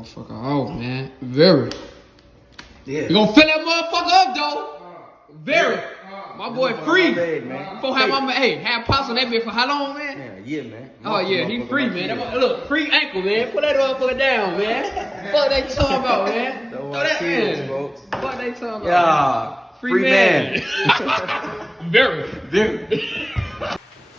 motherfucker out, man. Very. Yeah. You gonna fill that motherfucker up, though. Very. My boy free. Before have my have pops on that bitch for how long, man? Yeah, man. Oh yeah, he free, man. Look, free ankle, man. Put that motherfucker down, man. Fuck they talking about, man. Throw that in. Fuck they talking about. Yeah. Free man. Very.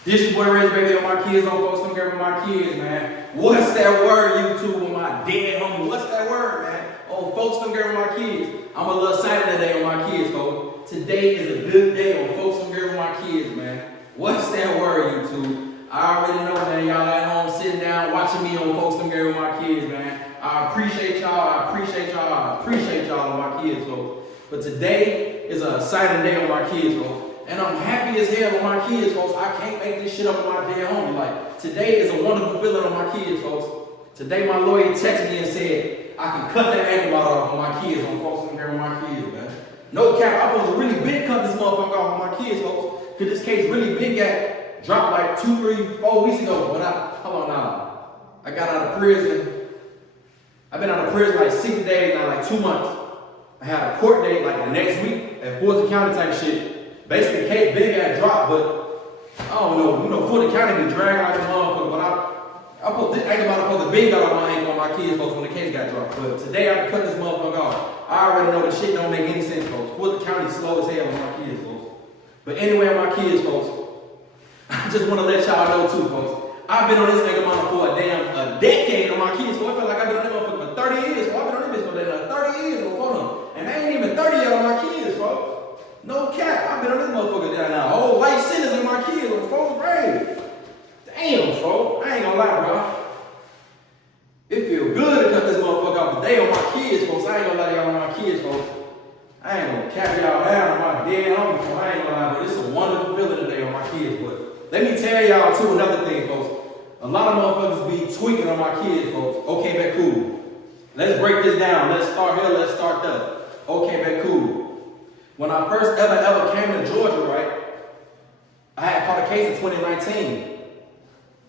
This your boy Reggiebaybee on my kids on folks. Don't care about my kids, man. What's that word, YouTube, on my dead homie? What's that word, man? Oh, folks, don't care about my kids. I'm a little excited today on my kids, folks. Today is a good day on folks, don't care about my kids, man. What's that word, YouTube? I already know, man. Y'all at home sitting down watching me on folks, don't care about my kids, man. I appreciate y'all. I appreciate y'all on my kids, folks. But today is an exciting day on my kids, folks. And I'm happy as hell on my kids, folks. I can't make this shit up on my damn homie. Like, today is a wonderful feeling on my kids, folks. Today my lawyer texted me and said, I can cut that ankle off on my kids on folks and care on my kids, man. No cap, I was really big cut this motherfucker off on my kids, folks. Cause this case really big got dropped like 2, 3, 4 weeks ago. But hold on now. I got out of prison. I've been out of prison like 60 days now, like 2 months. I had a court date like the next week at Fulton County type shit. Basically, the case big got dropped, but I don't know. You know, Fulton County be dragging like a motherfucker. But I put this ankle about the big got on my ankle on my kids, folks, when the case got dropped. But today I can cut this motherfucker off. I already know the shit don't make any sense, folks. Fulton County slow as hell on my kids, folks. But anyway, on my kids, folks, I just want to let y'all know too, folks. I've been on this ankle monitor for a decade on my kids, folks. I feel like I've been on this motherfucker for 30 years. Folks. I've been on this bitch for 30 years before them. And I ain't even 30 yet on my kids, folks. No cap, I've been on this motherfucker down now. Old life sentence in my kids on 4th grade. Damn, folks. I ain't gonna lie, bro. It feel good to cut this motherfucker off today on my kids, folks. I ain't gonna lie y'all on my kids, folks. I ain't gonna cap y'all down on my dead homie, folks. I ain't gonna lie, but it's a wonderful feeling today on my kids. But let me tell y'all too another thing, folks. A lot of motherfuckers be tweaking on my kids, folks. Okay, bet cool. Let's break this down. Let's start here, let's start there. Okay, bet cool. When I first ever came to Georgia, right, I had caught a case in 2019.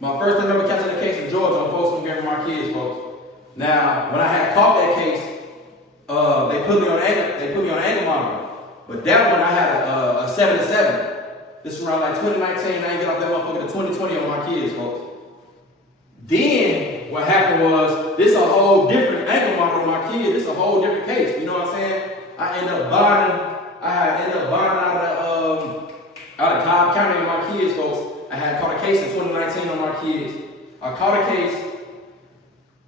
My first time ever catching a case in Georgia on folks from getting my kids, folks. Now, when I had caught that case, they put me on an ankle monitor. But that one I had a 7-7. This was around like 2019. I didn't get off that motherfucker to 2020 on my kids, folks. Then what happened was this a whole different ankle monitor on my kids. This a whole different case. You know what I'm saying? I ended up bonding out of Cobb County on my kids, folks. I had caught a case in 2019 on my kids. I caught a case.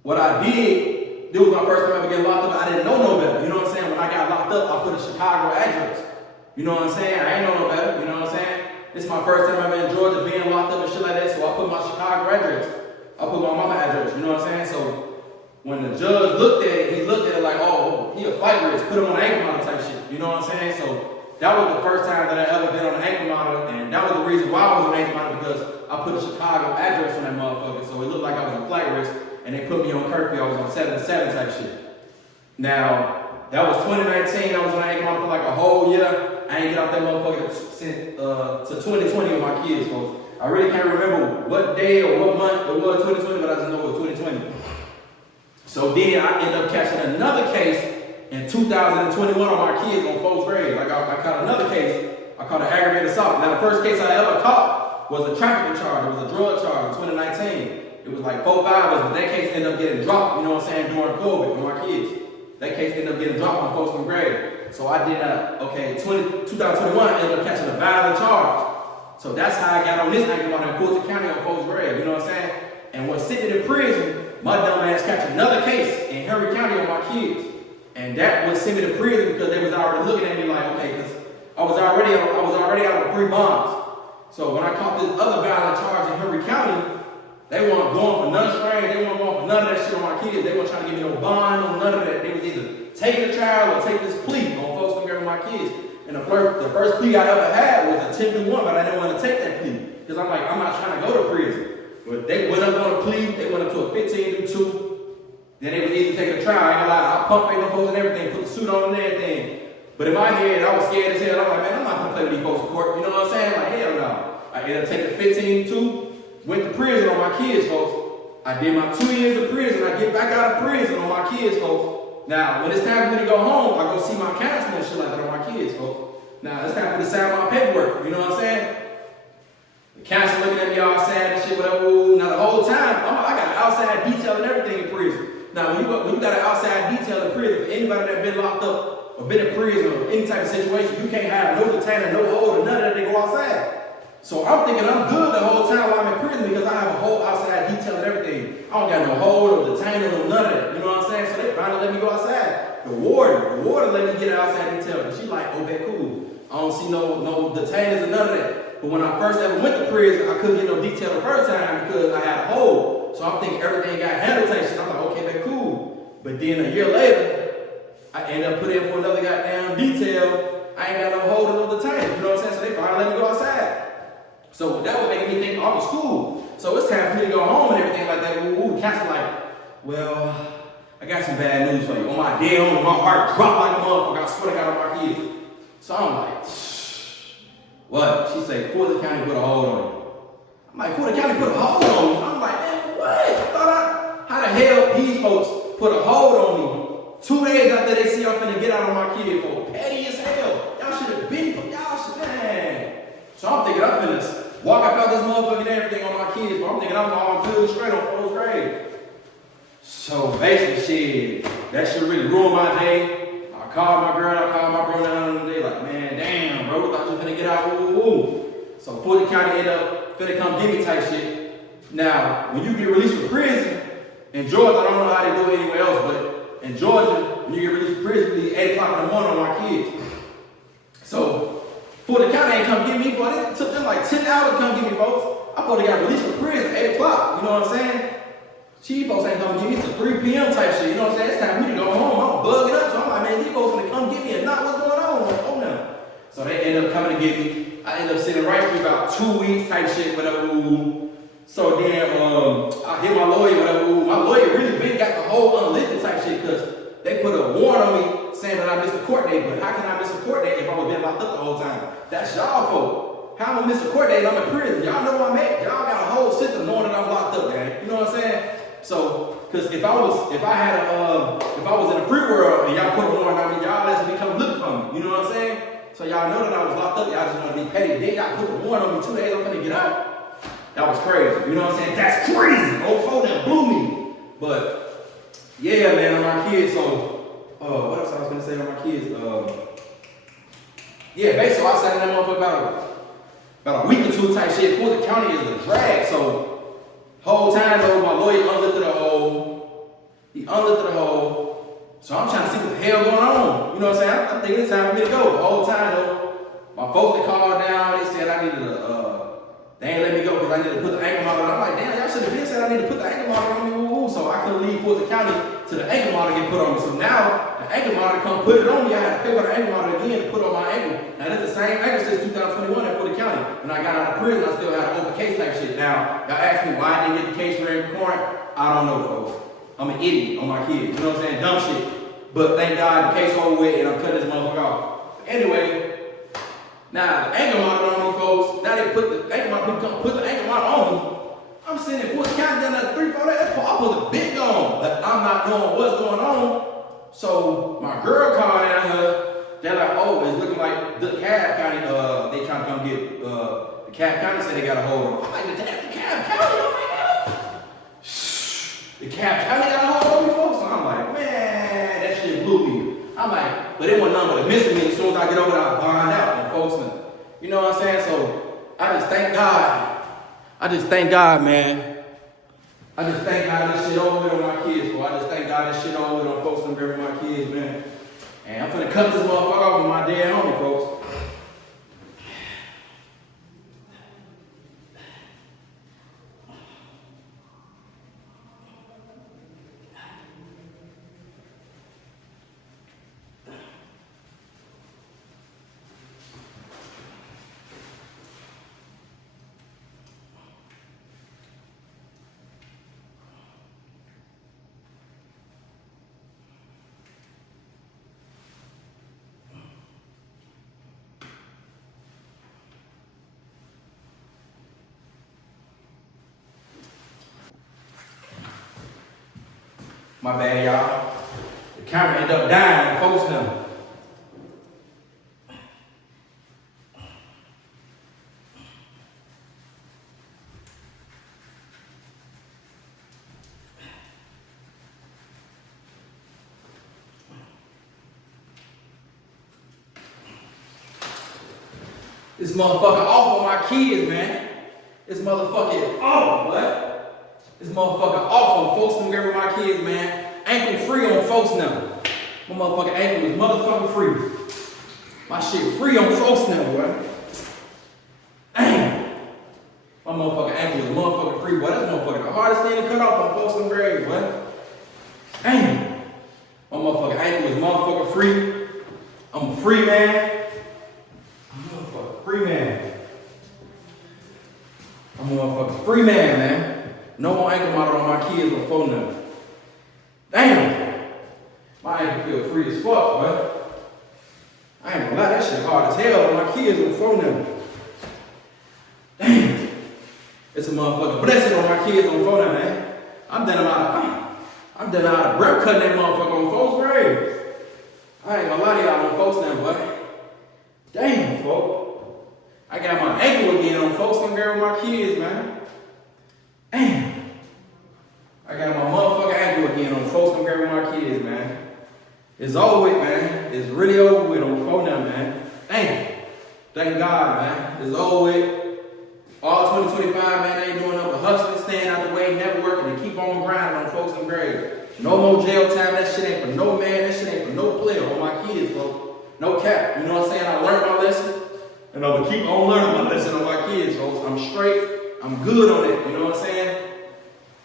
What I did, this was my first time ever getting locked up. I didn't know no better. You know what I'm saying? When I got locked up, I put a Chicago address. You know what I'm saying? I ain't know no better. You know what I'm saying? This is my first time ever in Georgia being locked up and shit like that. So I put my Chicago address. I put my mama address. You know what I'm saying? So when the judge looked at it, he looked at it like, oh, he a flight risk. Put him on an ankle monitor type shit. You know what I'm saying? So that was the first time that I ever been on an ankle monitor, and that was the reason why I was on an ankle monitor, because I put a Chicago address on that motherfucker, so it looked like I was a flight risk, and they put me on curfew. I was on 7-7 type shit. Now, that was 2019. I was on an ankle monitor for like a whole year. I ain't get off that motherfucker since to 2020 with my kids, folks. I really can't remember what day or what month it was 2020, but I just know it was 2020. So then I ended up catching another case in 2021 on my kids on 4th grade. Like I caught another case. I caught an aggravated assault. Now the first case I ever caught was a trafficking charge. It was a drug charge in 2019. It was like 4 5 but that case ended up getting dropped, you know what I'm saying, during COVID with my kids. That case ended up getting dropped on 4th grade. So I did 2021 I ended up catching a violent charge. So that's how I got on this ankle monitor in Fulton County on 4th grade, you know what I'm saying? And when sitting in prison, my dumb ass catch another case in Henry County on my kids. And that would send me to prison because they was already looking at me like, okay, because I was already out of 3 bonds. So when I caught this other violent charge in Henry County, they weren't going for none strain, they weren't going for none of that shit on my kids. They weren't trying to give me no bond, no none of that. They was either take the trial or take this plea on folks from my kids. And the first plea I ever had was a 10-1, but I didn't want to take that plea. Because I'm like, I'm not trying to go to prison. But they went up on a plea, they went up to a 15-2. Then they would either take a trial. I ain't gonna lie, I pumped them folks and everything, put the suit on and everything. But in my head, I was scared as hell. I'm like, man, I'm not gonna play with these folks in court. You know what I'm saying? Like, hell no. I ended up taking 15-2, went to prison on my kids, folks. I did my 2 years of prison. I get back out of prison on my kids, folks. Now, when it's time for me to go home, I go see my counselor and shit like that on my kids, folks. Now, it's time for me to sign my paperwork. You know what I'm saying? The counselor looking at me all sad and shit, whatever. Now, the whole time, I got outside detail and everything in prison. Now, when you got an outside detail in prison, for anybody that been locked up or been in prison or any type of situation, you can't have no detainer, no hold, or none of that. They go outside. So I'm thinking I'm good the whole time while I'm in prison because I have a whole outside detail and everything. I don't got no hold or detainer or none of that. You know what I'm saying? So they finally let me go outside. The warden let me get an outside detail. And she like, okay, cool. I don't see no detainers or none of that. But when I first ever went to prison, I couldn't get no detail the first time because I had a hold. So I'm thinking everything got handled type shit. I'm like, okay, man, cool. But then a year later, I ended up putting in for another goddamn detail. I ain't got no hold or no detainer. You know what I'm saying? So they finally let me go outside. So that was making me think I was cool. So it's time for me to go home and everything like that. The counselor like, well, I got some bad news for you. On my dead home, my heart dropped like a motherfucker. I swear to God on my kids. So I'm like, what? She said, Fulton County put a hold on you. I'm like, Fulton County put a hold on me? I'm like, man, what? How the hell these folks put a hold on me 2 days after they see I'm finna get out on my kid for petty as hell? Y'all should have been, man. So I'm thinking I'm finna walk out this motherfucker and everything on my kids, but I'm thinking I'm all good straight on first grade. So basically, shit, that shit really ruined my day. I called my bro down the day, like, man, damn, bro, thought you finna get out, woo. So Fulton County ended up finna come get me type shit. Now, when you get released from prison, in Georgia, I don't know how they do it anywhere else, but in Georgia, when you get released from prison, it's 8 o'clock in the morning on my kids. So, Fulton County ain't come get me, but it took them like 10 hours to come get me, folks. I probably got released from prison at 8 o'clock, you know what I'm saying? Chief folks ain't come get me till 3 p.m. type shit, you know what I'm saying? It's time for me to go home. I'm bugging up, so I'm like, man, these folks gonna come get me and not what's going on. I'm like, oh no. So they end up coming to get me. I end up sitting right for about 2 weeks type shit, whatever. So then I hit my lawyer, whatever. My lawyer really been got the whole unlifted type shit because they put a warrant on me saying that I missed a court date, but how can I miss a court date if I was been locked up the whole time? That's y'all fault. How am I gonna miss a court date and I'm in prison? Y'all know where I'm at. Y'all got a whole system knowing that I'm locked up, man. You know what I'm saying? So, cause if I was in a free world and y'all put a warrant on me, y'all let me come looking for me. You know what I'm saying? So y'all know that I was locked up. Y'all just want to be petty. Then y'all put a warrant on me 2 days. I'm gonna get out. That was crazy. You know what I'm saying? That's crazy. Old phone that blew me. But yeah, man, on my kids. So, what else I was gonna say on my kids? Yeah, basically, I sat in that motherfucker about a week or two type shit. Fulton County is a drag. So, whole time though, my lawyer unlifted a hole. He unlifted a hole. So I'm trying to see what the hell going on. You know what I'm saying? I'm thinking it's time for me to go. The whole time though, my folks they called down. They said I needed they ain't let me go because I needed to put the ankle monitor. I'm like, damn, y'all should have been said I need to put the ankle monitor on me. Woo-woo. So I couldn't leave Fulton County till the ankle monitor get put on me. So now the ankle monitor come put it on me. I had to pay for the ankle monitor again to put on my ankle. Now that's the same ankle since 2021 at Fulton County. When I got out of prison, I still had an open case type shit. Now y'all ask me why I didn't get the case ran in court. I don't know, folks. I'm an idiot on my kids. You know what I'm saying? Dumb shit. But thank God the case over with and I'm cutting this motherfucker off. Anyway. Now, the ankle monitor on me, folks. Now they put the ankle monitor, people come put the ankle monitor on me. I'm sitting in Fulton County down there 3, 4 days. I put the big on, but I'm not knowing what's going on. So my girl called down here. They're like, oh, it's looking like the Cab County, they trying to come get, the Cab County said they got a hold of them. I'm like, the Cab County, oh my God. The Cab County got a hold of me, folks. So I'm like, man, that shit blew me. I'm like, but it wasn't nothing but a misdemeanor. As soon as I get over there, I'll find out on folks. And, you know what I'm saying? So I just thank God. I just thank God, man. I just thank God this shit over with on my kids, bro. I just thank God this shit over with on folks and bury my kids, man. And I'm finna cut this motherfucker off with my dead homie, folks. My bad, y'all. The camera ended up dying, folks now. This motherfucker off on my kids, man. This motherfucker off, what? This motherfucker off on folks them with my kids, man. Ankle free on folks now. My motherfucking ankle is motherfucking free. My shit free on folks now, boy. Damn. My motherfucking ankle is motherfucking free, boy. That's motherfucking the hardest thing to cut off on folks them grave, boy. Damn. My motherfucking ankle is motherfucking free. I'm a free man. Free man. I'm a motherfucking free man. No more ankle monitor on my kids or phone number. Damn. My ankle feel free as fuck, but I ain't gonna lie, that shit hard as hell on my kids or phone number. Damn. It's a motherfucking blessing on my kids on phone number, man. I'm done out of breath cutting that motherfucker on folks' grave. I ain't gonna lie to y'all on folks now, boy. Damn, folks. I got my ankle again on folks them girl with my kids, man. Damn. I got my motherfucking ankle again on folks them girl with my kids, man. It's over with, man. It's really over with on phone now, man. Damn. Thank God, man. It's over with. All 2025, man, they ain't doing nothing but hustling, staying out the way, never working, and keep on grinding on folks them grave. No more jail time. That shit ain't for no man. That shit ain't for no player on my kids, folks. No cap. You know what I'm saying? I learned my lesson. And I'm gonna keep on learning my lesson on my kids, folks. I'm straight. I'm good on it. You know what I'm saying?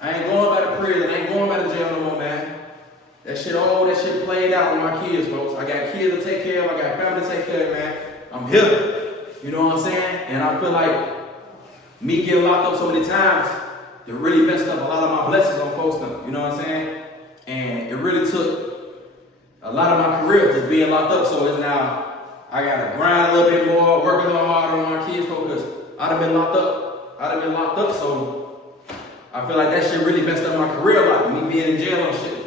I ain't going by the prison. I ain't going by the jail no more, man. That shit played out with my kids, folks. I got kids to take care of. I got family to take care of, man. I'm here. You know what I'm saying? And I feel like me getting locked up so many times, it really messed up a lot of my blessings on folks now. You know what I'm saying? And it really took a lot of my career just being locked up. So it's now I gotta grind a little bit more, work a little harder on my kids, because I'd have been locked up. So I feel like that shit really messed up my career, like me being in jail and shit.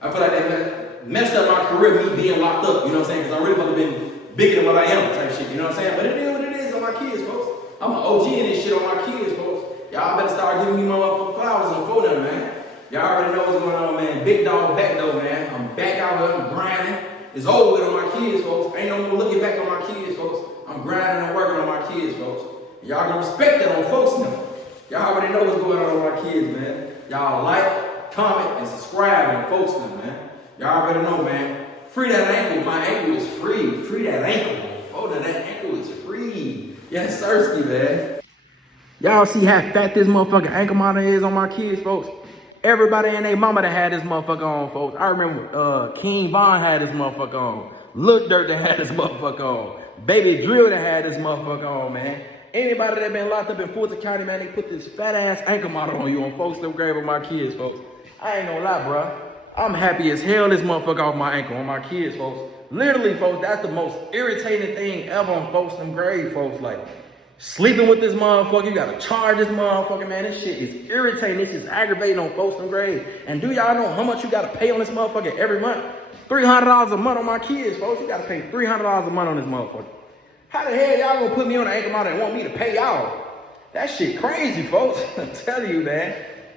I feel like that messed up my career, me being locked up. You know what I'm saying? Because I really would have been bigger than what I am, type shit. You know what I'm saying? But it is what it is on my kids, folks. I'm an OG in this shit on my kids, folks. Y'all better start giving me my motherfucking flowers and phone them, man. Y'all already know what's going on, man. Big dog back though, man. I'm back out here, I'm grinding. It's over with on my kids, folks. Ain't no more looking back on my kids, folks. I'm grinding and working on my kids, folks. Y'all gonna respect that on folks now. Y'all already know what's going on with my kids, man. Y'all like, comment, and subscribe on folks now, man. Y'all already know, man. Free that ankle. My ankle is free. Free that ankle. Folks, that ankle is free. Yes, thirsty, man. Y'all see how fat this motherfucking ankle monitor is on my kids, folks? Everybody and their mama that had this motherfucker on, folks. I remember King Von had this motherfucker on. Lil Dirt that had this motherfucker on. Baby Drill that had this motherfucker on, man. Anybody that been locked up in Fulton County, man, they put this fat ass ankle monitor on you on folks that grave with my kids, folks. I ain't gonna lie, bro. I'm happy as hell this motherfucker off my ankle on my kids, folks. Literally, folks, that's the most irritating thing ever on folks them grave, folks. Like, sleeping with this motherfucker, you gotta charge this motherfucker, man. This shit is irritating. This is aggravating on folks them grave. And do y'all know how much you gotta pay on this motherfucker every month? $300 a month on my kids, folks. You gotta pay $300 a month on this motherfucker. How the hell y'all gonna put me on the ankle monitor and want me to pay y'all? That shit crazy, folks. I'm telling you, man.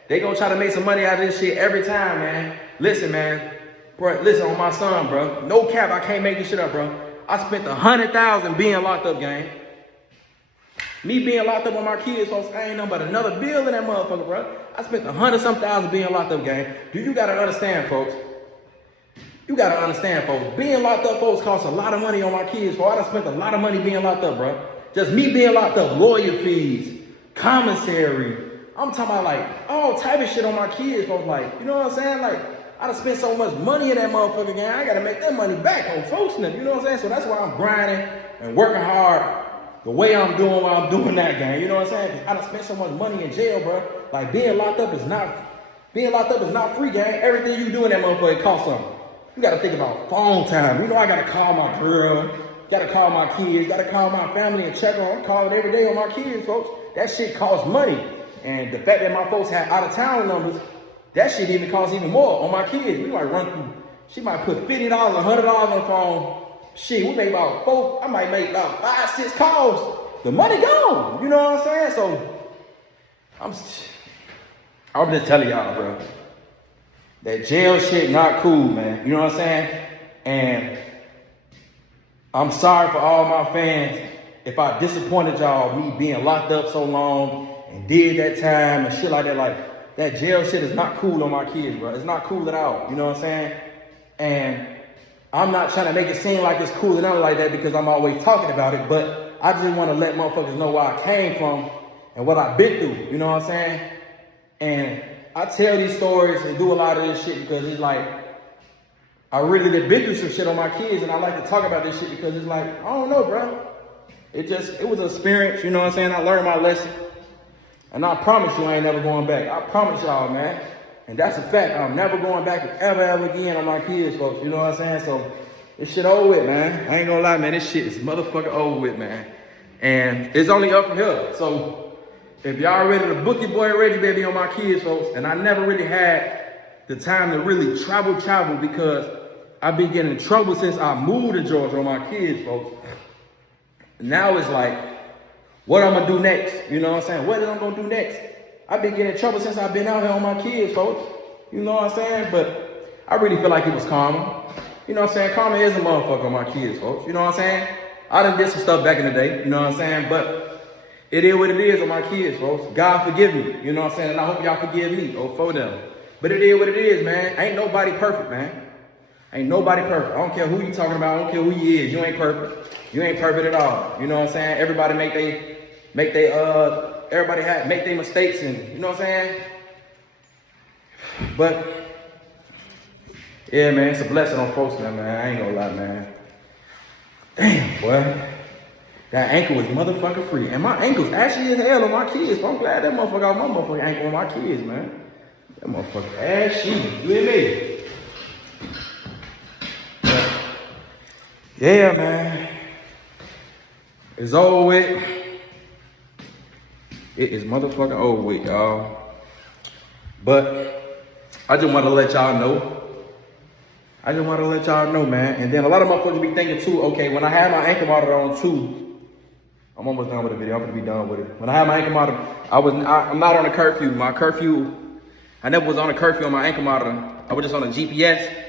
They gonna try to make some money out of this shit every time, man. Listen, man. Bro, listen on my son, bro. No cap, I can't make this shit up, bro. I spent $100,000 being locked up, gang. Me being locked up with my kids, folks, I ain't nothing but another bill in that motherfucker, bro. I spent $100-some-thousand being locked up, gang. Do you gotta understand, folks? You gotta understand, folks. Being locked up, folks, costs a lot of money on my kids, folks. I done spent a lot of money being locked up, bro. Just me being locked up, lawyer fees, commissary. I'm talking about like all type of shit on my kids, folks. Like, you know what I'm saying? Like, I done spent so much money in that motherfucker, gang. I gotta make that money back on folks now. You know what I'm saying? So that's why I'm grinding and working hard the way I'm doing while I'm doing that, gang. You know what I'm saying? Cause I done spent so much money in jail, bro. Like, being locked up is not free, gang. Everything you do in that motherfucker costs something. You gotta think about phone time. You know, I gotta call my girl, gotta call my kids, gotta call my family and check on. I'm calling every day on my kids, folks. That shit costs money. And the fact that my folks had out of town numbers, that shit even costs even more on my kids. We might run through, she might put $50, $100 on the phone. Shit, we make about 4, I might make about 5, 6 calls. The money gone, you know what I'm saying? So, I'm just telling y'all, bro. That jail shit not cool, man. You know what I'm saying? And I'm sorry for all my fans if I disappointed y'all, me being locked up so long and did that time and shit like that. Like, that jail shit is not cool on my kids, bro. It's not cool at all. You know what I'm saying? And I'm not trying to make it seem like it's cool and nothing like that because I'm always talking about it, but I just want to let motherfuckers know where I came from and what I've been through. You know what I'm saying? And I tell these stories and do a lot of this shit because it's like, I really been through some shit on my kids and I like to talk about this shit because it's like, I don't know, bro. It was an experience, you know what I'm saying? I learned my lesson. And I promise you I ain't never going back. I promise y'all, man. And that's a fact. I'm never going back ever again on my kids, folks. You know what I'm saying? So, this shit over with, man. I ain't gonna lie, man. This shit is motherfucking over with, man. And it's only up from here. So, if y'all ready to book your boy Reggiebaybee on my kids, folks, and I never really had the time to really travel because I've been getting in trouble since I moved to Georgia on my kids, folks. Now it's like, what I'm gonna do next? You know what I'm saying? What is I'm gonna do next? I've been getting in trouble since I've been out here on my kids, folks. You know what I'm saying? But I really feel like it was karma. You know what I'm saying? Karma is a motherfucker on my kids, folks. You know what I'm saying? I done did some stuff back in the day. You know what I'm saying? But it is what it is on my kids, folks. God forgive me. You know what I'm saying? And I hope y'all forgive me for them. But it is what it is, man. Ain't nobody perfect, man. Ain't nobody perfect. I don't care who you talking about. I don't care who you is. You ain't perfect. You ain't perfect at all. You know what I'm saying? Everybody make their mistakes and, you know what I'm saying? But, yeah, man, it's a blessing on folks, man. I ain't gonna lie, man. Damn, boy. That ankle is motherfucking free. And my ankle's ashy as hell on my kids. So I'm glad that motherfucker got my motherfucking ankle on my kids, man. That motherfucker ashy. You hear me? Yeah, man. It's over with. It is motherfucking over with, y'all. But I just want to let y'all know. Man. And then a lot of motherfuckers be thinking too, okay, when I had my ankle monitor on too, I'm almost done with the video. I'm gonna be done with it. When I had my ankle monitor, I'm not on a curfew. My curfew, I never was on a curfew on my ankle monitor. I was just on a GPS.